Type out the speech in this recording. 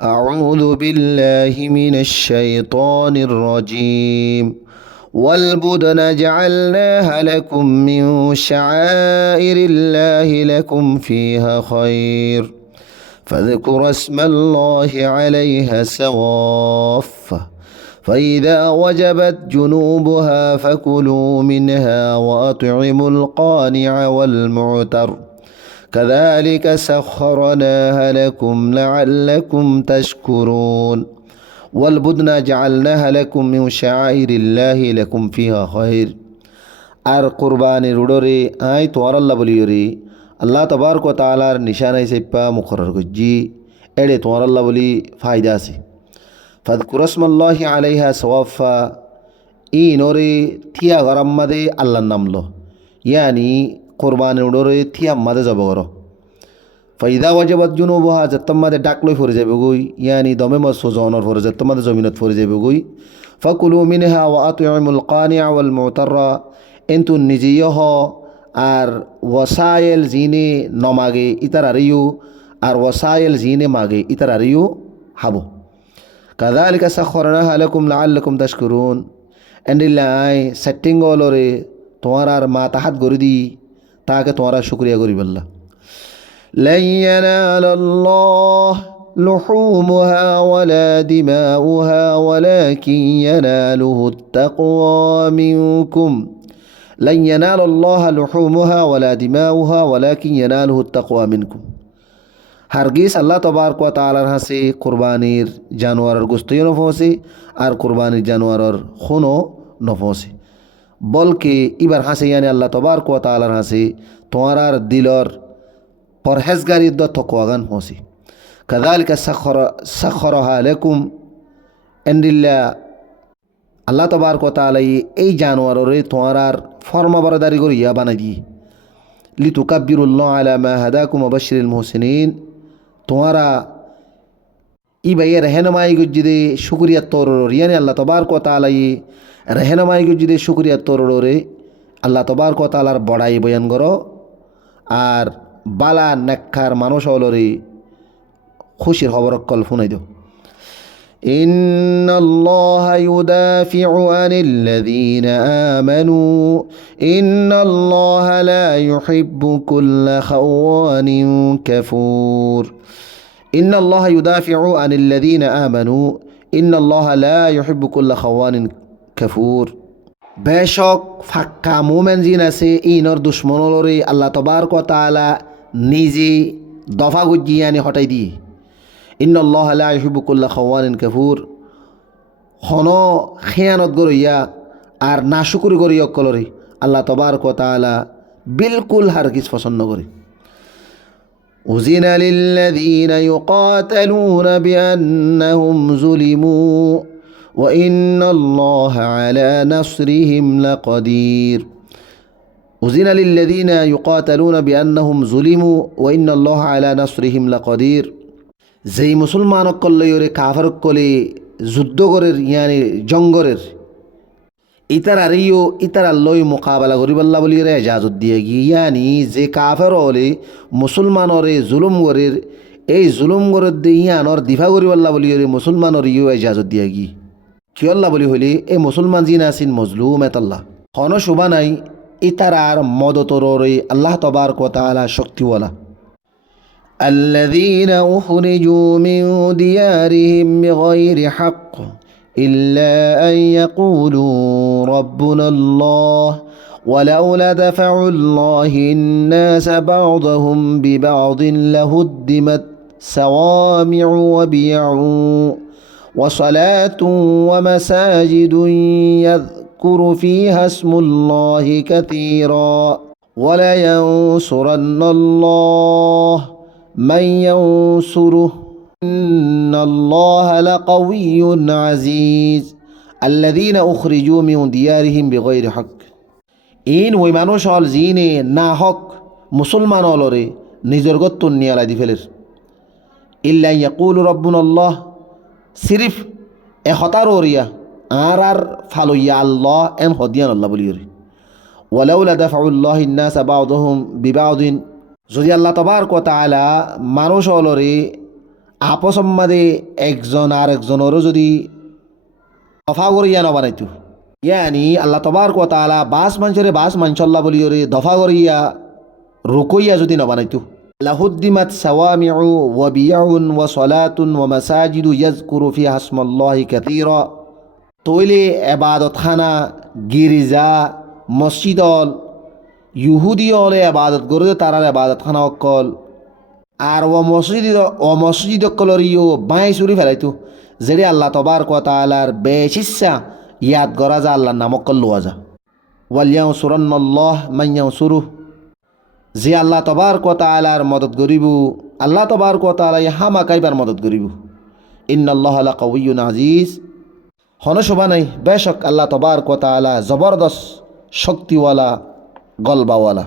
أعوذ بالله من الشيطان الرجيم والبدن جعلناها لكم من شعائر الله لكم فيها خير فاذكروا اسم الله عليها سواف فإذا وجبت جنوبها فكلوا منها وأطعموا القانع والمعتر كذلك سخرناها لكم لعلكم تشكرون والبدن جعلناها لكم من شعائر الله لكم فيها خير আর কুরবানির উডরে আই তোয়ার আল্লাহ বলিয়রি আল্লাহ তবারক ওয়া তাআলার নিশানাই সেপ্পা মুকরর গজ্জি এড়ে তোয়ার আল্লাহ বলি ফায়দা আছে ফাদকুরাসমাল্লাহি আলাইহা সওয়াফা ই নরে থিয়া গরাম্মাদে আল্লাহর নাম লো ইয়ানি কুরবানির উডরে থিয়া মাদে যাব গর ফাইদা ওয়াজাবাত জুনুবুহা যত্তমাদে ডাকলই ফরে যাবে গই ইয়ানি দমে মস সোজনর ফরে যত্তমাদে জমিনত ফরে যাবে গই ফাকুলু মিনহা ওয়া আতইমুল কানিআ ওয়াল মুতাররা এন্তু নিজেও হ আর ওয়াসাইল জিনে নমাগে ইতার আরিও আর ওয়াসাইল জিনে মাগে ইতার আরিও হাবো কাযালিকা সাখরানাহা লাকুম লাআল্লাকুম তাশকুরুন এন্ডিল্লাই সেটিং অলরে তোমার আর মা তাহাত গরি দি তাকে তোমার শুকরিয়া করি বললা لن ينال الله لحومها ولا دماؤها ولكن يناله التقوى منكم لن ينال الله لحومها ولا دماؤها ولكن يناله التقوى منكم হারগিস আল্লাহ তবারক ওয়া তাআলার হাসে কুরবানির জানোয়ারের গোশতও নফসে আর কুরবানির জানোয়ারের খুনও নফসে বলকে ইবার হাসে ইয়ানি আল্লাহ তবারক ওয়া তাআলার হাসে তোমার আর দিলর পরহেজগারি দ তকওয়াগান হোসি কাযালিকা সাখরাহা লাকুম এন্ডিল্লা আল্লাহ তবারক ওয়া তাআলা এই জানোয়াররে তোমার আর ফরমাবরদারি করিয়া বানাই দিয়ে লিতুকাব্বিরুল্লাহ আলা মা হাদাকুম ওয়া বাশশিরিল মুহসিনিন তোমারা ই ভাইয়ে রেহনমাই গুজ্জিদে শুকরিয়া তোরর ইয়ানি আল্লাহ তবারক ওয়া তাআলা রেহনমাই গুজ্জিদে শুকরিয়া তোররে আল্লাহ তবারক ওয়া তাআলার বড়াই বয়ান করো আর বালা নেককার মানুষ হলরে খুশির খবর কল শুনাই দাও إن الله يدافع عن الذين آمنوا إن الله لا يحب كل خوان كفور إن الله يدافع عن الذين آمنوا إن الله لا يحب كل خوان كفور বেশক ফাক্কা মোমেন জিন আছে ইনর দুশ্মনলরে আল্লাহ তবারক ওয়া তাআলা নিজে দফা গুজিয়ানি হটাই দিয়ে ইন্নাল্লাহা লা ইউহিব্বু কুল্লা খাওয়ানিন কাফুর হন খেয়ানত গরিয়া আর নাশুকুরি গরি অকলরে আল্লাহ তবারক ওয়া তাআলা বিলকুল হারগিজ পছন্দ করে উযিনা লিল্লাযীনা ইউকাতালুনা বিআন্নাহুম যুলিমু ওয়া ইন্নাল্লাহা আলা নাসরিহিম লাকাদির উযিনা লিল্লাযীনা ইউকাতালুনা বিআন্নাহুম যুলিমু ওয়া ইন্নাল্লাহা আলা নাসরিহিম লাকাদির যেই মুসলমানক কল্লয়রে কাফারক কলে যুদ্ধ করের ইয়ানি জঙ্গরের ইতার আরিও ইতার আল্লই মোকাবেলা করিবাল্লা বলি রে এজাজত দিয়ে গিয়ে ইয়ানি যে কাফের হলে মুসলমানরে জুলুম করের এই জুলুম করের দিয়ে ইয়ানর দিফা করিবাল্লা বলি রে মুসলমানর ইও এজাজত দিয়ে গিয়ে কি আল্লাহ বলি হইলে এই মুসলমান জিন আসিন মজলুম এতাল্লাহ হন শোভা নাই ইতার আর মদতরে আল্লাহ তবারক ওয়া তাআলা শক্তিওয়ালা الذين أخرجوا من ديارهم بغير حق إلا أن يقولوا ربنا الله ولولا دفع الله الناس بعضهم ببعض لهدمت صوامع وبيع وصلاة ومساجد يذكر فيها اسم الله كثيرا ولينصرن الله من ينصره إن الله لقوي عزيز الذين أخرجوا من ديارهم بغير حق ইন ওই মানুষ হল জিনে না হক মুসলমান হলরে নিজের গত্তন নিয়ে আলাদি ফেলের ইল্লা ইয়াকুলু রব্বুনাল্লাহ সিরিফ এ হতার ওরিয়া আর ফালইয়া আল্লাহ এন হদিয়ান আল্লাহ বলি ওরি ওয়ালাউলা দাফাউল্লাহিন নাস বাউদুহুম বিবাউদিন যদি আল্লাহ তবারক ওয়া তাআলা মানুষ হলরে আপসম মাদে একজন আর একজনেরও যদি দফা করিয়া নবানাইতো ইয়ানি আল্লাহ তবারক ওয়া তাআলা বাস মানুষরে বাস মানসল্লাহ বলি ওরে দফা করিয়া রুকইয়া যদি নবানাইতো লাহুদ্দিমাত সাওয়ামিউ ওয়া বিয়াউন ওয়া সলাতুন ওয়া মাসাজিদু ইয়াজকুরু ফিহা ইসমুল্লাহি কাসীরা তৈলে এবাদত খানা গির্জা মসজিদল ইহুদি হলে এবাদত করে তারার এবাদত খানা অকল আর ও মসজিদ অকলর ইও বাঁই চুরি ফেলাইতো যেটি আল্লাহ তবারক ওয়া তাআলার বেশিচ্ছা ইয়াদ করা যা আল্লাহর নাম অকল লোয়া যা ওয়ালিয়ানসুরান্নাল্লাহ মান ইয়ানসুরুহ যে আল্লাহ তবারক ওয়া তাআলার মদত করিব আল্লাহ তবারক ওয়া তাআলা হামা কাইবার মদত করিব ইন্নাল্লাহা লাকাউইয়্যুন আজিজ হন শোভা নাই বেশক আল্লাহ তবারক ওয়া তাআলা জবরদস্ত শক্তিওয়ালা গলবাওয়ালা